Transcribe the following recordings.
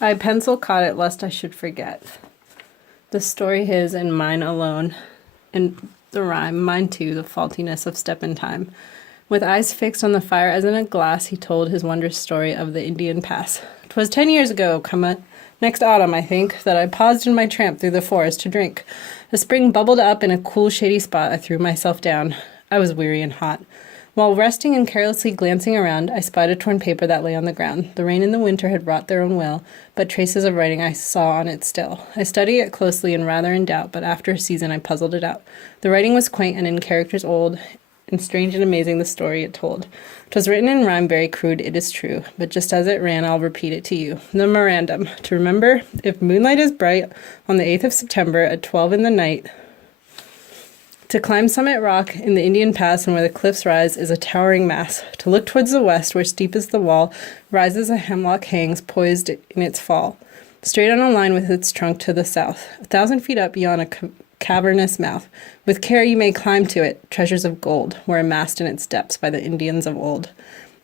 I pencil caught it lest I should forget. The story his and mine alone, and the rhyme, mine too, the faultiness of step and time. With eyes fixed on the fire as in a glass, he told his wondrous story of the Indian Pass. 'Twas 10 years ago, next autumn, I think, that I paused in my tramp through the forest to drink. A spring bubbled up in a cool, shady spot. I threw myself down. I was weary and hot. While resting and carelessly glancing around, I spied a torn paper that lay on the ground. The rain and the winter had wrought their own will, but traces of writing I saw on it still. I studied it closely and rather in doubt, but after a season I puzzled it out. The writing was quaint and in characters old, and strange and amazing the story it told. 'Twas written in rhyme, very crude, it is true, but just as it ran, I'll repeat it to you. The memorandum: to remember, if moonlight is bright, on the 8th of September at 12 in the night, to climb Summit Rock in the Indian Pass, and where the cliffs rise is a towering mass. To look towards the west, where steep is the wall, rises a hemlock hangs, poised in its fall, straight on a line with its trunk to the south, 1,000 feet up beyond a cavernous mouth. With care you may climb to it. Treasures of gold were amassed in its depths by the Indians of old.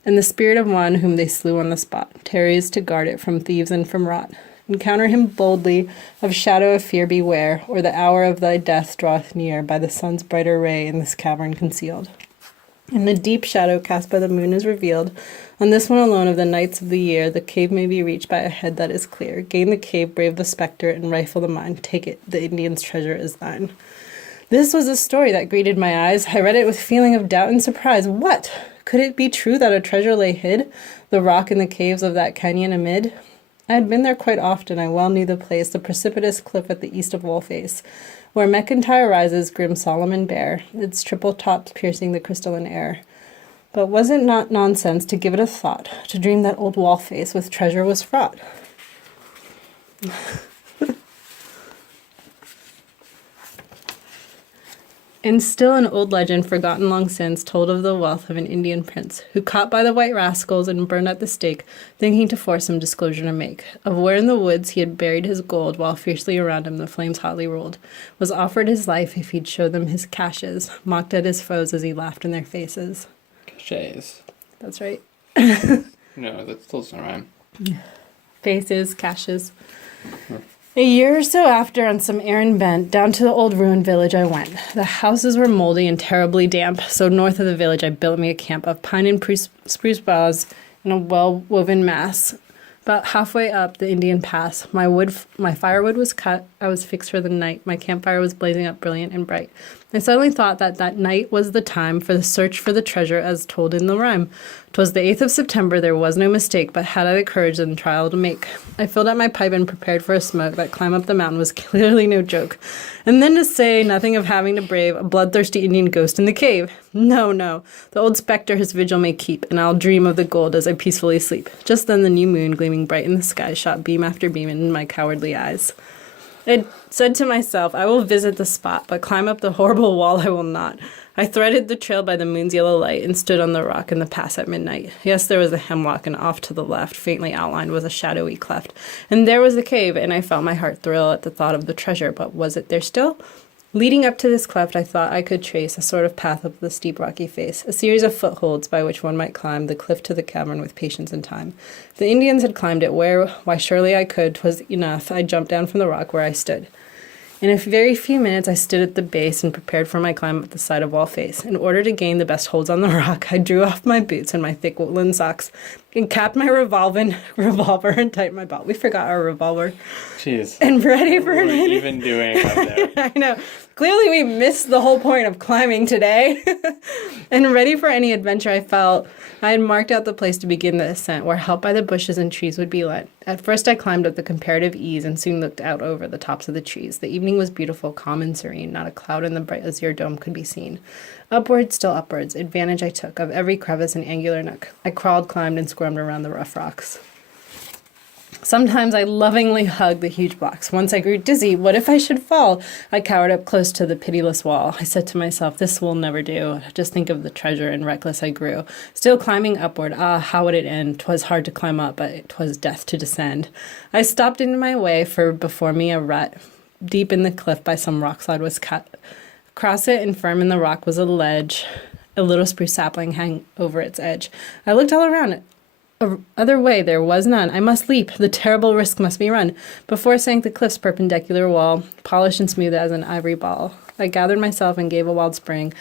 And the spirit of one whom they slew on the spot tarries to guard it from thieves and from rot. Encounter him boldly, of shadow of fear beware, or the hour of thy death draweth near, by the sun's brighter ray in this cavern concealed. And the deep shadow cast by the moon is revealed. On this one alone of the nights of the year, the cave may be reached by a head that is clear. Gain the cave, brave the spectre, and rifle the mine. Take it, the Indian's treasure is thine. This was a story that greeted my eyes. I read it with feeling of doubt and surprise. What? Could it be true that a treasure lay hid, the rock in the caves of that canyon amid? I had been there quite often. I well knew the place, the precipitous cliff at the east of Wallface, where McIntyre rises, grim, solemn, and bare, its triple tops piercing the crystalline air. But was it not nonsense to give it a thought, to dream that old Wallface with treasure was fraught? And still an old legend, forgotten long since, told of the wealth of an Indian prince, who caught by the white rascals and burned at the stake, thinking to force some disclosure to make, of where in the woods he had buried his gold, while fiercely around him the flames hotly rolled, was offered his life if he'd show them his caches, mocked at his foes as he laughed in their faces. Caches. That's right. No, that still doesn't rhyme. Faces, caches. A year or so after, on some errand bent, down to the old ruined village I went. The houses were moldy and terribly damp, so north of the village I built me a camp of pine and spruce boughs in a well-woven mass. About halfway up the Indian Pass, my firewood was cut. I was fixed for the night. My campfire was blazing up brilliant and bright. I suddenly thought that night was the time for the search for the treasure as told in the rhyme. 'Twas the 8th of September, there was no mistake, but had I the courage and trial to make. I filled up my pipe and prepared for a smoke. That climb up the mountain was clearly no joke. And then to say nothing of having to brave a bloodthirsty Indian ghost in the cave. No, the old spectre his vigil may keep, and I'll dream of the gold as I peacefully sleep. Just then the new moon, gleaming bright in the sky, shot beam after beam in my cowardly eyes. I said to myself, I will visit the spot, but climb up the horrible wall I will not. I threaded the trail by the moon's yellow light and stood on the rock in the pass at midnight. Yes, there was a hemlock, and off to the left, faintly outlined, was a shadowy cleft. And there was the cave, and I felt my heart thrill at the thought of the treasure, but was it there still? Leading up to this cleft, I thought I could trace a sort of path up the steep rocky face, a series of footholds by which one might climb the cliff to the cavern with patience and time. If the Indians had climbed it, why surely I could. 'Twas enough. I jumped down from the rock where I stood. In a very few minutes, I stood at the base and prepared for my climb up the side of Wallface. In order to gain the best holds on the rock, I drew off my boots and my thick woolen socks and capped my revolver and tightened my belt. We forgot our revolver. Jeez. And ready for what are we even doing up there? I know. Clearly we missed the whole point of climbing today. And ready for any adventure, I felt I had marked out the place to begin the ascent, where help by the bushes and trees would be lent. At first I climbed with comparative ease and soon looked out over the tops of the trees. The evening was beautiful, calm and serene. Not a cloud in the bright azure dome could be seen. Upwards, still upwards, advantage I took of every crevice and angular nook. I crawled, climbed, and squirmed around the rough rocks. Sometimes I lovingly hugged the huge blocks. Once I grew dizzy. What if I should fall? I cowered up close to the pitiless wall. I said to myself, this will never do. Just think of the treasure, and reckless I grew. Still climbing upward. Ah, how would it end? 'Twas hard to climb up, but 'twas death to descend. I stopped in my way, for before me a rut deep in the cliff by some rock slide was cut. Across it and firm in the rock was a ledge. A little spruce sapling hung over its edge. I looked all around it. other way there was none. I must leap. The terrible risk must be run. Before sank the cliff's perpendicular wall, polished and smooth as an ivory ball. I gathered myself and gave a wild spring,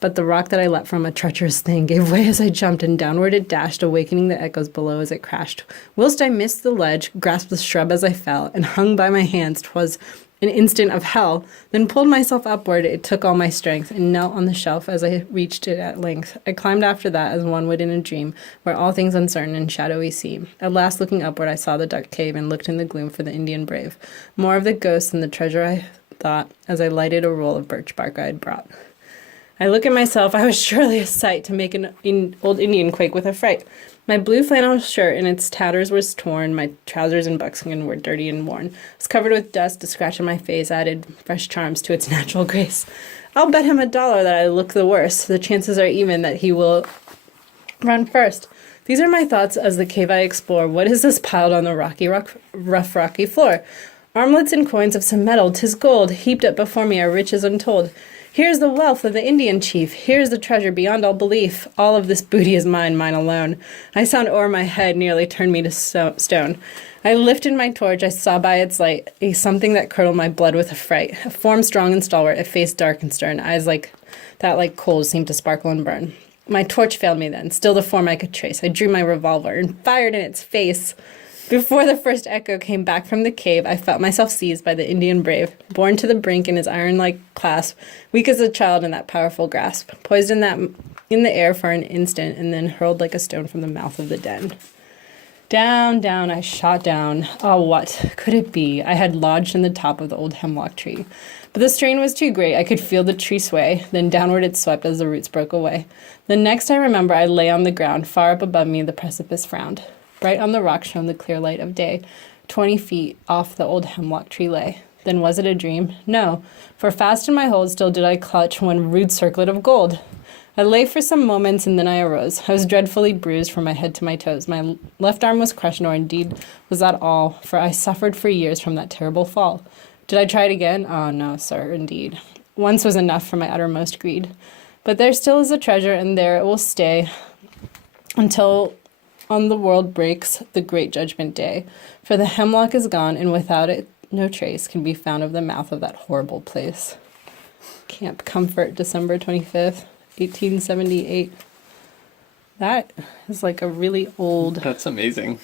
but the rock that I leapt from, a treacherous thing, gave way as I jumped, and downward it dashed, awakening the echoes below as it crashed. Whilst I missed the ledge, grasped the shrub as I fell, and hung by my hands, 'twas an instant of hell, then pulled myself upward. It took all my strength, and knelt on the shelf as I reached it at length. I climbed after that as one would in a dream, where all things uncertain and shadowy seem. At last, looking upward, I saw the dark cave, and looked in the gloom for the Indian brave. More of the ghost than the treasure, I thought, as I lighted a roll of birch bark I had brought. I look at myself, I was surely a sight to make an old Indian quake with affright. My blue flannel shirt and its tatters was torn, my trousers and buckskin were dirty and worn. It was covered with dust, a scratch on my face added fresh charms to its natural grace. I'll bet him $1 that I look the worst. The chances are even that he will run first. These are my thoughts as the cave I explore. What is this piled on the rough rocky floor? Armlets and coins of some metal, 'tis gold. Heaped up before me are riches untold. Here's the wealth of the Indian chief. Here's the treasure beyond all belief. All of this booty is mine, mine alone. I sound o'er my head, nearly turned me to stone. I lifted my torch. I saw by its light a something that curdled my blood with affright. A form strong and stalwart, a face dark and stern, eyes like coals seemed to sparkle and burn. My torch failed me then. Still the form I could trace. I drew my revolver and fired in its face. Before the first echo came back from the cave, I felt myself seized by the Indian brave, borne to the brink in his iron-like clasp, weak as a child in that powerful grasp, poised in the air for an instant, and then hurled like a stone from the mouth of the den. Down, down, I shot down. Oh, what could it be? I had lodged in the top of the old hemlock tree. But the strain was too great. I could feel the tree sway. Then downward it swept as the roots broke away. The next I remember, I lay on the ground. Far up above me, the precipice frowned. Bright on the rock shone the clear light of day. 20 feet off the old hemlock tree lay. Then was it a dream? No, for fast in my hold still did I clutch one rude circlet of gold. I lay for some moments, and then I arose. I was dreadfully bruised from my head to my toes. My left arm was crushed, nor indeed was that all, for I suffered for years from that terrible fall. Did I try it again? Oh, no, sir, indeed. Once was enough for my uttermost greed. But there still is a treasure, and there it will stay until on the world breaks the great judgment day. For the hemlock is gone, and without it no trace can be found of the mouth of that horrible place. Camp Comfort, December 25th, 1878. That is like a really old... That's amazing.